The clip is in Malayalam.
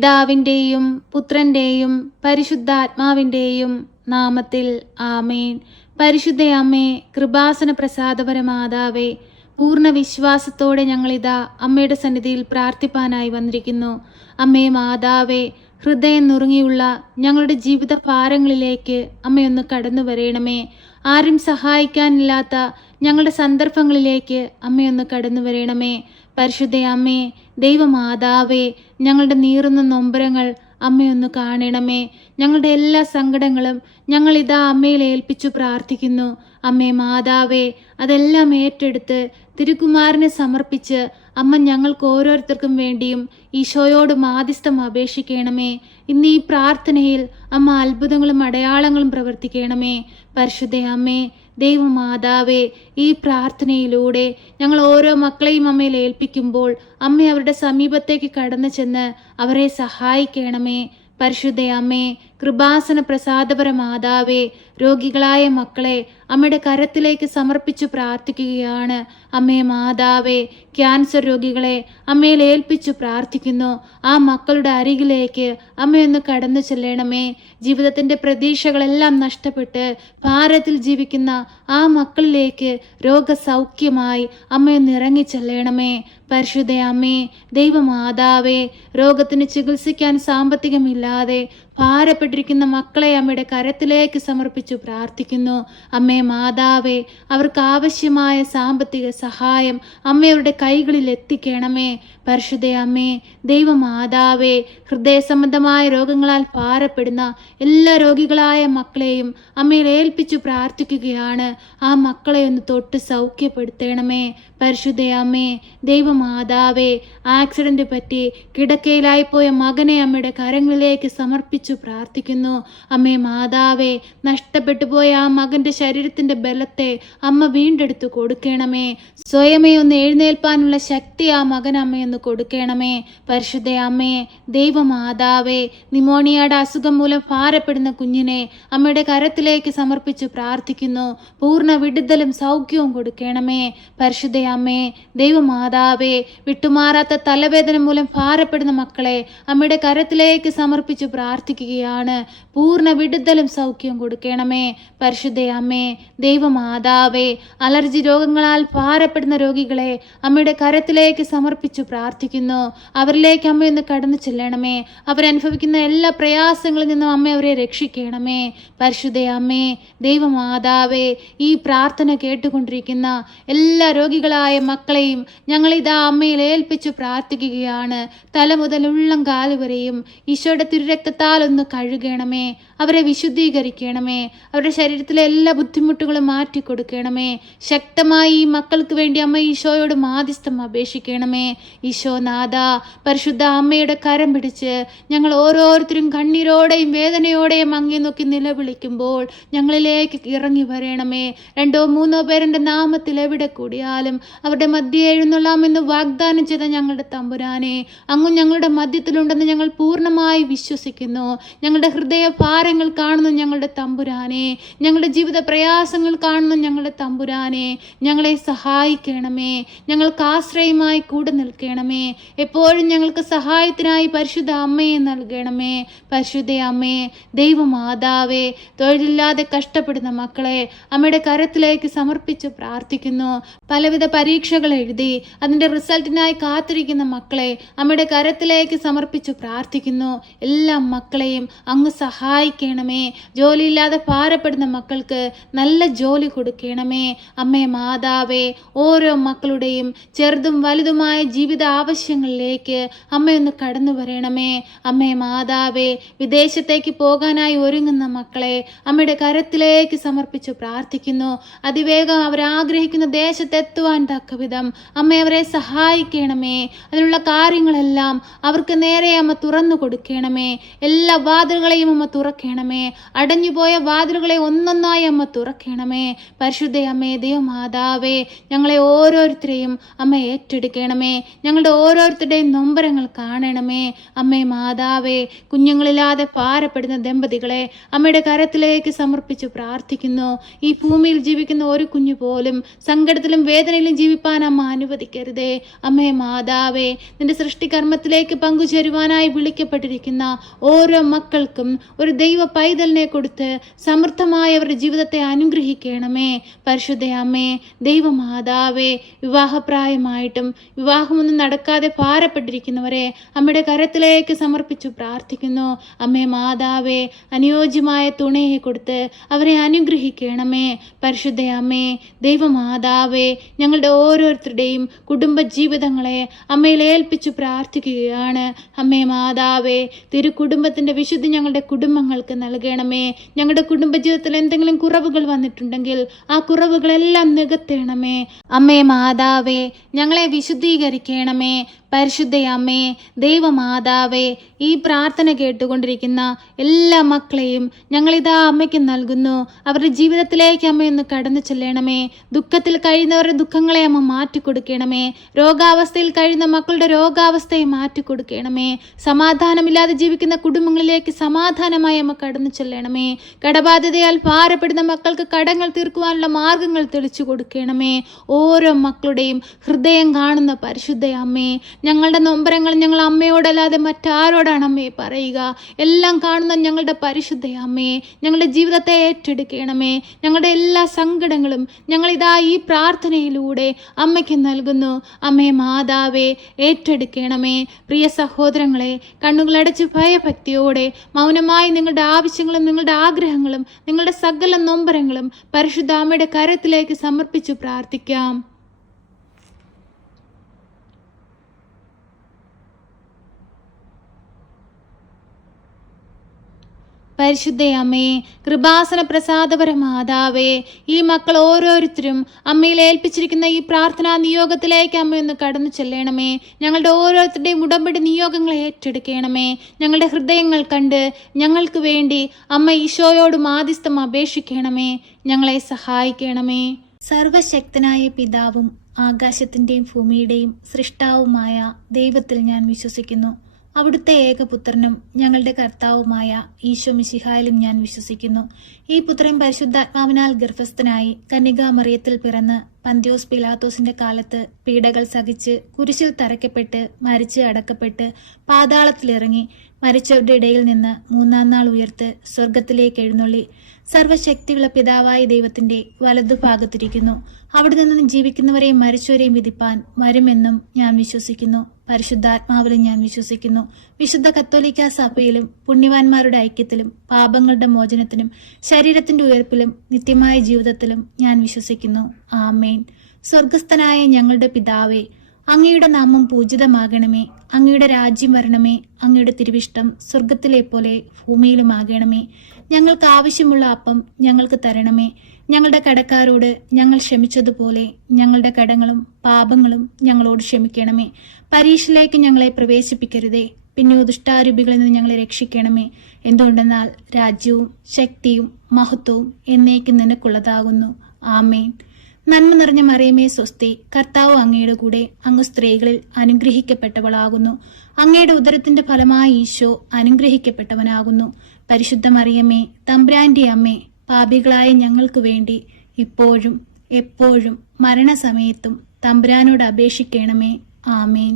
പിതാവിൻ്റെയും പുത്രൻ്റെയും പരിശുദ്ധാത്മാവിൻ്റെയും നാമത്തിൽ ആമേൻ. പരിശുദ്ധ അമ്മേ, കൃപാസന പ്രസാദപരമാതാവേ, പൂർണ്ണ വിശ്വാസത്തോടെ ഞങ്ങളിതാ അമ്മയുടെ സന്നിധിയിൽ പ്രാർത്ഥിപ്പാനായി വന്നിരിക്കുന്നു. അമ്മേ മാതാവേ, ഹൃദയം നുറുങ്ങിയുള്ള ഞങ്ങളുടെ ജീവിത ഭാരങ്ങളിലേക്ക് അമ്മയൊന്ന് കടന്നു വരേണമേ. ആരും സഹായിക്കാനില്ലാത്ത ഞങ്ങളുടെ സന്ദർഭങ്ങളിലേക്ക് അമ്മയൊന്ന് കടന്നു വരേണമേ. പരിശുദ്ധ അമ്മേ, ദൈവമാതാവേ, ഞങ്ങളുടെ നീറുന്ന നൊമ്പരങ്ങൾ അമ്മയൊന്ന് കാണണമേ. ഞങ്ങളുടെ എല്ലാ സങ്കടങ്ങളും ഞങ്ങളിതാ അമ്മയിൽ ഏൽപ്പിച്ചു പ്രാർത്ഥിക്കുന്നു. അമ്മേ മാതാവേ, അതെല്ലാം ഏറ്റെടുത്ത് തിരുക്കുമാരനെ സമർപ്പിച്ച് അമ്മ ഞങ്ങൾക്ക് ഓരോരുത്തർക്കും വേണ്ടിയും ഈശോയോട് മാധ്യസ്ഥം അപേക്ഷിക്കണമേ. ഇന്ന് ഈ പ്രാർത്ഥനയിൽ അമ്മ അത്ഭുതങ്ങളും അടയാളങ്ങളും പ്രവർത്തിക്കണമേ. പരിശുദ്ധ അമ്മേ, ദൈവമാതാവേ, ഈ പ്രാർത്ഥനയിലൂടെ ഞങ്ങൾ ഓരോ മക്കളെയും അമ്മയിൽ ഏൽപ്പിക്കുമ്പോൾ അമ്മ അവരുടെ സമീപത്തേക്ക് കടന്നു ചെന്ന് അവരെ സഹായിക്കണമേ. പരിശുദ്ധ അമ്മേ, കൃപാസന പ്രസാദപരമാതാവേ, രോഗികളായ മക്കളെ അമ്മയുടെ കരത്തിലേക്ക് സമർപ്പിച്ചു പ്രാർത്ഥിക്കുകയാണ്. അമ്മേ മാതാവേ, ക്യാൻസർ രോഗികളെ അമ്മയിൽ ഏൽപ്പിച്ചു പ്രാർത്ഥിക്കുന്നു. ആ മക്കളുടെ അരികിലേക്ക് അമ്മയൊന്ന് കടന്നു ചെല്ലണമേ. ജീവിതത്തിൻ്റെ പ്രതീക്ഷകളെല്ലാം നഷ്ടപ്പെട്ട് ഭാരത്തിൽ ജീവിക്കുന്ന ആ മക്കളിലേക്ക് രോഗസൗഖ്യമായി അമ്മയൊന്ന് ഇറങ്ങി ചെല്ലണമേ. പരിശുദ്ധ അമ്മേ, ദൈവമാതാവേ, രോഗത്തിന് ചികിത്സിക്കാൻ സാമ്പത്തികമില്ലാതെ ഭാരപ്പെട്ടിരിക്കുന്ന മക്കളെ അമ്മയുടെ കരത്തിലേക്ക് സമർപ്പിച്ചു പ്രാർത്ഥിക്കുന്നു. അമ്മേ മാതാവേ, അവർക്ക് ആവശ്യമായ സാമ്പത്തിക സഹായം അമ്മയുടെ കൈകളിൽ എത്തിക്കണമേ. പരിശുദ്ധ അമ്മേ, ദൈവമാതാവേ, ഹൃദയ സംബന്ധമായ രോഗങ്ങളാൽ ഭാരപ്പെടുന്ന എല്ലാ രോഗികളായ മക്കളെയും അമ്മയിൽ ഏൽപ്പിച്ചു പ്രാർത്ഥിക്കുകയാണ്. ആ മക്കളെ ഒന്ന് തൊട്ട് സൗഖ്യപ്പെടുത്തണമേ. പരിശുദ്ധ അമ്മേ, ദൈവമാതാവേ, ആക്സിഡന്റ് പറ്റി കിടക്കയിലായിപ്പോയ മകനെ അമ്മയുടെ കരങ്ങളിലേക്ക് സമർപ്പിച്ചു പ്രാർത്ഥിക്കുന്നു. അമ്മേ മാതാവേ, നഷ്ടപ്പെട്ടു പോയ ആ മകന്റെ ശരീരത്തിന്റെ ബലത്തെ അമ്മ വീണ്ടെടുത്തു കൊടുക്കണമേ. സ്വയമേ ഒന്ന് എഴുന്നേൽപ്പാനുള്ള ശക്തി ആ മകൻ അമ്മയൊന്ന് കൊടുക്കണമേ. പരിശുദ്ധ അമ്മേ, ദൈവമാതാവേ, നിമോണിയയുടെ അസുഖം മൂലം ഭാരപ്പെടുന്ന കുഞ്ഞിനെ അമ്മയുടെ കരത്തിലേക്ക് സമർപ്പിച്ചു പ്രാർത്ഥിക്കുന്നു. പൂർണ്ണ വിടുതലും സൗഖ്യവും കൊടുക്കണമേ. പരിശുദ്ധ അമ്മേ, ദൈവമാതാവേ, വിട്ടുമാറാത്ത തലവേദന മൂലം ഭാരപ്പെടുന്ന മക്കളെ അമ്മയുടെ കരത്തിലേക്ക് സമർപ്പിച്ചു പ്രാർത്ഥിക്കുകയാണ്. പൂർണ്ണ വിടുതലും സൗഖ്യവും കൊടുക്കണമേ. പരിശുദ്ധ അമ്മേ, ദൈവമാതാവേ, അലർജി രോഗങ്ങളാൽ ഭാരപ്പെടുന്ന രോഗികളെ അമ്മയുടെ കരത്തിലേക്ക് സമർപ്പിച്ചു പ്രാർത്ഥിക്കുന്നു. അവരിലേക്ക് അമ്മയൊന്ന് കടന്നു ചെല്ലണമേ. അവരനുഭവിക്കുന്ന എല്ലാ പ്രയാസങ്ങളിൽ നിന്നും അമ്മ അവരെ രക്ഷിക്കണമേ. പരിശുദ്ധ അമ്മേ, ദൈവമാതാവേ, ഈ പ്രാർത്ഥന കേട്ടുകൊണ്ടിരിക്കുന്ന എല്ലാ രോഗികളായ മക്കളെയും ഞങ്ങളിതാ അമ്മയിൽ ഏൽപ്പിച്ചു പ്രാർത്ഥിക്കുകയാണ്. തല മുതൽ ഉള്ളം കാല് വരെയും ഈശോയുടെ തിരുരക്തത്താൽ ഒന്ന് കഴുകണമേ. അവരെ വിശുദ്ധീകരിക്കണമേ. അവരുടെ ശരീരത്തിലെ എല്ലാ ബുദ്ധിമുട്ടുകളും മാറ്റിക്കൊടുക്കണമേ. ശക്തമായി ഈ മക്കൾക്ക് വേണ്ടി അമ്മ ഈശോയോട് മാധ്യസ്ഥം അപേക്ഷിക്കണമേ. ഈശോനാഥ, പരിശുദ്ധ അമ്മയുടെ കരം പിടിച്ച് ഞങ്ങൾ ഓരോരുത്തരും കണ്ണീരോടെയും വേദനയോടെയും അങ്ങേ നോക്കി നിലവിളിക്കുമ്പോൾ ഞങ്ങളിലേക്ക് ഇറങ്ങി വരണമേ. 2-3 പേരുടെ നാമത്തിൽ എവിടെ കൂടിയാലും അവരുടെ മധ്യേ എഴുന്നള്ളാമെന്ന് വാഗ്ദാനം ചെയ്ത ഞങ്ങളുടെ തമ്പുരാനെ, അങ്ങ് ഞങ്ങളുടെ മധ്യത്തിലുണ്ടെന്ന് ഞങ്ങൾ പൂർണ്ണമായി വിശ്വസിക്കുന്നു. ഞങ്ങളുടെ ഹൃദയ ഭാരങ്ങൾ കാണുന്നു ഞങ്ങളുടെ തമ്പുരാനെ. ഞങ്ങളുടെ ജീവിത പ്രയാസങ്ങൾ കാണുന്നു ഞങ്ങളുടെ തമ്പുരാനെ. ഞങ്ങളെ സഹായിക്കണമേ. ഞങ്ങൾക്ക് ആശ്രയമായി കൂടെ നിൽക്കണമേ. എപ്പോഴും ഞങ്ങൾക്ക് സഹായത്തിനായി പരിശുദ്ധ അമ്മയെ നൽകണമേ. പരിശുദ്ധ അമ്മേ, ദൈവമാതാവേ, തൊഴിലില്ലാതെ കഷ്ടപ്പെടുന്ന മക്കളെ അമ്മയുടെ കരത്തിലേക്ക് സമർപ്പിച്ച് പ്രാർത്ഥിക്കുന്നു. പലവിധ പരീക്ഷകൾ എഴുതി അതിൻ്റെ റിസൾട്ടിനായി കാത്തിരിക്കുന്ന മക്കളെ അമ്മയുടെ കരത്തിലേക്ക് സമർപ്പിച്ചു പ്രാർത്ഥിക്കുന്നു. എല്ലാ മക്കളെയും അങ്ങ് സഹായിക്കണമേ. ജോലിയില്ലാതെ ഭാരപ്പെടുന്ന മക്കൾക്ക് നല്ല ജോലി കൊടുക്കണമേ. അമ്മേ മാതാവേ, ഓരോ മക്കളുടെയും ചെറുതും വലുതുമായ ജീവിത ആവശ്യങ്ങളിലേക്ക് അമ്മയൊന്ന് കടന്നു വരണമേ. അമ്മേ മാതാവേ, വിദേശത്തേക്ക് പോകാനായി ഒരുങ്ങുന്ന മക്കളെ അമ്മയുടെ കരത്തിലേക്ക് സമർപ്പിച്ചു പ്രാർത്ഥിക്കുന്നു. അതിവേഗം അവരാഗ്രഹിക്കുന്ന ദേശത്തെത്തുവാൻ തക്കവിധം അമ്മ അവരെ സഹായിക്കണമേ. അതിനുള്ള കാര്യങ്ങളെല്ലാം അവർക്ക് നേരെ അമ്മ തുറന്നു കൊടുക്കണമേ. എല്ലാ വാതിലുകളെയും അമ്മ തുറക്കണമേ. അടഞ്ഞുപോയ വാതിലുകളെ ഒന്നൊന്നായി അമ്മ തുറക്കണമേ. പരിശുദ്ധ അമ്മേ, ദൈവമാതാവേ, ഞങ്ങളെ ഓരോരുത്തരെയും അമ്മ ഏറ്റെടുക്കണമേ. ഞങ്ങളുടെ ഓരോരുത്തരുടെയും നൊമ്പരങ്ങൾ കാണണമേ. അമ്മേ മാതാവേ, കുഞ്ഞുങ്ങളില്ലാതെ ഭാരപ്പെടുന്ന ദമ്പതികളെ അമ്മയുടെ കരത്തിലേക്ക് സമർപ്പിച്ചു പ്രാർത്ഥിക്കുന്നു. ഈ ഭൂമിയിൽ ജീവിക്കുന്ന ഒരു കുഞ്ഞു പോലും സങ്കടത്തിലും വേദനയിലും ഒരിക്കലും ജീവിപ്പാൻ അമ്മ അനുവദിക്കരുതേ. അമ്മേ മാതാവേ, നിന്റെ സൃഷ്ടികർമ്മത്തിലേക്ക് പങ്കുചേരുവാനായി വിളിക്കപ്പെട്ടിരിക്കുന്ന ഓരോ മക്കൾക്കും ഒരു ദൈവ പൈതലിനെ കൊടുത്ത് സമൃദ്ധമായി അവരുടെ ജീവിതത്തെ അനുഗ്രഹിക്കണമേ. പരിശുദ്ധ അമ്മേ, ദൈവമാതാവേ, വിവാഹപ്രായമായിട്ടും വിവാഹമൊന്നും നടക്കാതെ ഭാരപ്പെട്ടിരിക്കുന്നവരെ അമ്മയുടെ കരത്തിലേക്ക് സമർപ്പിച്ചു പ്രാർത്ഥിക്കുന്നു. അമ്മേ മാതാവേ, അനുയോജ്യമായ തുണയെ കൊടുത്ത് അവരെ അനുഗ്രഹിക്കണമേ. പരിശുദ്ധ അമ്മേ, ദൈവമാതാവേ, ഞങ്ങളുടെ ഓരോരുത്തരുടെയും കുടുംബ ജീവിതങ്ങളെ അമ്മയിൽ ഏൽപ്പിച്ചു പ്രാർത്ഥിക്കുകയാണ്. അമ്മേ മാതാവേ, തിരുക്കുടുംബത്തിൻ്റെ വിശുദ്ധി ഞങ്ങളുടെ കുടുംബങ്ങൾക്ക് നൽകണമേ. ഞങ്ങളുടെ കുടുംബജീവിതത്തിൽ എന്തെങ്കിലും കുറവുകൾ വന്നിട്ടുണ്ടെങ്കിൽ ആ കുറവുകളെല്ലാം നികത്തണമേ. അമ്മേ മാതാവേ, ഞങ്ങളെ വിശുദ്ധീകരിക്കണമേ. പരിശുദ്ധ അമ്മേ, ദൈവമാതാവേ, ഈ പ്രാർത്ഥന കേട്ടുകൊണ്ടിരിക്കുന്ന എല്ലാ മക്കളെയും ഞങ്ങളിതാ അമ്മയ്ക്ക് നൽകുന്നു. അവരുടെ ജീവിതത്തിലേക്ക് അമ്മയൊന്ന് കടന്നു ചെല്ലണമേ. ദുഃഖത്തിൽ കഴിയുന്നവരുടെ ദുഃഖങ്ങളെ അമ്മ മാറ്റിക്കൊടുക്കണമേ. രോഗാവസ്ഥയിൽ കഴിയുന്ന മക്കളുടെ രോഗാവസ്ഥയെ മാറ്റിക്കൊടുക്കണമേ. സമാധാനമില്ലാതെ ജീവിക്കുന്ന കുടുംബങ്ങളിലേക്ക് സമാധാനമായി അമ്മ കടന്നു ചെല്ലണമേ. കടബാധ്യതയാൽ ഭാരപ്പെടുന്ന മക്കൾക്ക് കടങ്ങൾ തീർക്കുവാനുള്ള മാർഗങ്ങൾ തെളിച്ചു കൊടുക്കണമേ. ഓരോ മക്കളുടെയും ഹൃദയം കാണുന്ന പരിശുദ്ധ അമ്മേ, ഞങ്ങളുടെ നൊമ്പരങ്ങൾ ഞങ്ങൾ അമ്മയോടല്ലാതെ മറ്റാരോടാണ് അമ്മയെ പറയുക? എല്ലാം കാണുന്ന ഞങ്ങളുടെ പരിശുദ്ധ അമ്മയെ, ഞങ്ങളുടെ ജീവിതത്തെ ഏറ്റെടുക്കണമേ. ഞങ്ങളുടെ എല്ലാ സങ്കടങ്ങളും ഞങ്ങളിതാ ഈ പ്രാർത്ഥനയിലൂടെ അമ്മയ്ക്ക് നൽകുന്നു. അമ്മേ മാതാവേ, ഏറ്റെടുക്കണമേ. പ്രിയ സഹോദരങ്ങളെ, കണ്ണുകളടച്ച് ഭയഭക്തിയോടെ മൗനമായി നിങ്ങളുടെ ആവശ്യങ്ങളും നിങ്ങളുടെ ആഗ്രഹങ്ങളും നിങ്ങളുടെ സകല നൊമ്പരങ്ങളും പരിശുദ്ധ അമ്മയുടെ കരത്തിലേക്ക് സമർപ്പിച്ചു പ്രാർത്ഥിക്കാം. പരിശുദ്ധ അമ്മേ, കൃപാസന പ്രസാദപര മാതാവേ, ഈ മക്കൾ ഓരോരുത്തരും അമ്മയിൽ ഏൽപ്പിച്ചിരിക്കുന്ന ഈ പ്രാർത്ഥനാ നിയോഗത്തിലേക്ക് അമ്മയൊന്ന് കടന്നു ചെല്ലണമേ. ഞങ്ങളുടെ ഓരോരുത്തരുടെയും ഉടമ്പടി നിയോഗങ്ങളെ ഏറ്റെടുക്കണമേ. ഞങ്ങളുടെ ഹൃദയങ്ങൾ കണ്ട് ഞങ്ങൾക്ക് വേണ്ടി അമ്മ ഈശോയോട് മാധ്യസ്ഥം അപേക്ഷിക്കണമേ. ഞങ്ങളെ സഹായിക്കണമേ. സർവശക്തനായ പിതാവും ആകാശത്തിൻ്റെയും ഭൂമിയുടെയും സൃഷ്ടാവുമായ ദൈവത്തിൽ ഞാൻ വിശ്വസിക്കുന്നു. അവിടുത്തെ ഏകപുത്രനും ഞങ്ങളുടെ കർത്താവുമായ ഈശോ മിശിഹായിലും ഞാൻ വിശ്വസിക്കുന്നു. ഈ പുത്രൻ പരിശുദ്ധാത്മാവിനാൽ ഗർഭസ്ഥനായി കന്യകാമറിയത്തിൽ പിറന്ന് പന്ത്യോസ് പിലാത്തോസിന്റെ കാലത്ത് പീഡകൾ സഹിച്ച് കുരിശിൽ തറയ്ക്കപ്പെട്ട് മരിച്ച് അടക്കപ്പെട്ട് പാതാളത്തിലിറങ്ങി മരിച്ചവരുടെ ഇടയിൽ നിന്ന് മൂന്നാം നാൾ ഉയർത്ത് സ്വർഗത്തിലേക്ക് എഴുന്നള്ളി സർവശക്തിയുള്ള പിതാവായ ദൈവത്തിന്റെ വലതുഭാഗത്തിരിക്കുന്നു. അവിടെ നിന്നും ജീവിക്കുന്നവരെയും മരിച്ചവരെയും വിധിപ്പാൻ വരുമെന്നും ഞാൻ വിശ്വസിക്കുന്നു. പരിശുദ്ധാത്മാവിലും ഞാൻ വിശ്വസിക്കുന്നു. വിശുദ്ധ കത്തോലിക്ക സഭയിലും പുണ്യവാന്മാരുടെ ഐക്യത്തിലും പാപങ്ങളുടെ മോചനത്തിനും ശരീരത്തിന്റെ ഉയർപ്പിലും നിത്യമായ ജീവിതത്തിലും ഞാൻ വിശ്വസിക്കുന്നു. ആമേൻ. സ്വർഗസ്ഥനായ ഞങ്ങളുടെ പിതാവേ, അങ്ങയുടെ നാമം പൂജിതമാകണമേ. അങ്ങയുടെ രാജ്യം വരണമേ. അങ്ങയുടെ തിരുവിഷ്ടം സ്വർഗത്തിലെ പോലെ ഭൂമിയിലുമാകണമേ. ഞങ്ങൾക്ക് ആവശ്യമുള്ള അപ്പം ഞങ്ങൾക്ക് തരണമേ. ഞങ്ങളുടെ കടക്കാരോട് ഞങ്ങൾ ക്ഷമിച്ചതുപോലെ ഞങ്ങളുടെ കടങ്ങളും പാപങ്ങളും ഞങ്ങളോട് ക്ഷമിക്കണമേ. പരീക്ഷയിലേക്ക് ഞങ്ങളെ പ്രവേശിപ്പിക്കരുതേ, പിന്നെ ദുഷ്ടാരൂപികളിൽ നിന്ന് ഞങ്ങളെ രക്ഷിക്കണമേ. എന്തുകൊണ്ടെന്നാൽ രാജ്യവും ശക്തിയും മഹത്വവും എന്നേക്കും നിനക്കുള്ളതാകുന്നു. ആമേൻ. നന്മ നിറഞ്ഞ മറിയമേ സ്വസ്തി, കർത്താവ് അങ്ങയുടെ കൂടെ, അങ്ങ് സ്ത്രീകളിൽ അനുഗ്രഹിക്കപ്പെട്ടവളാകുന്നു. അങ്ങയുടെ ഉദരത്തിന്റെ ഫലമായി ഈശോ അനുഗ്രഹിക്കപ്പെട്ടവനാകുന്നു. പരിശുദ്ധ മറിയമേ, തമ്പുരാന്റെ അമ്മേ, പാപികളായ ഞങ്ങൾക്ക് വേണ്ടി ഇപ്പോഴും എപ്പോഴും മരണസമയത്തും തമ്പുരാനോട് അപേക്ഷിക്കണമേ. ആമേൻ.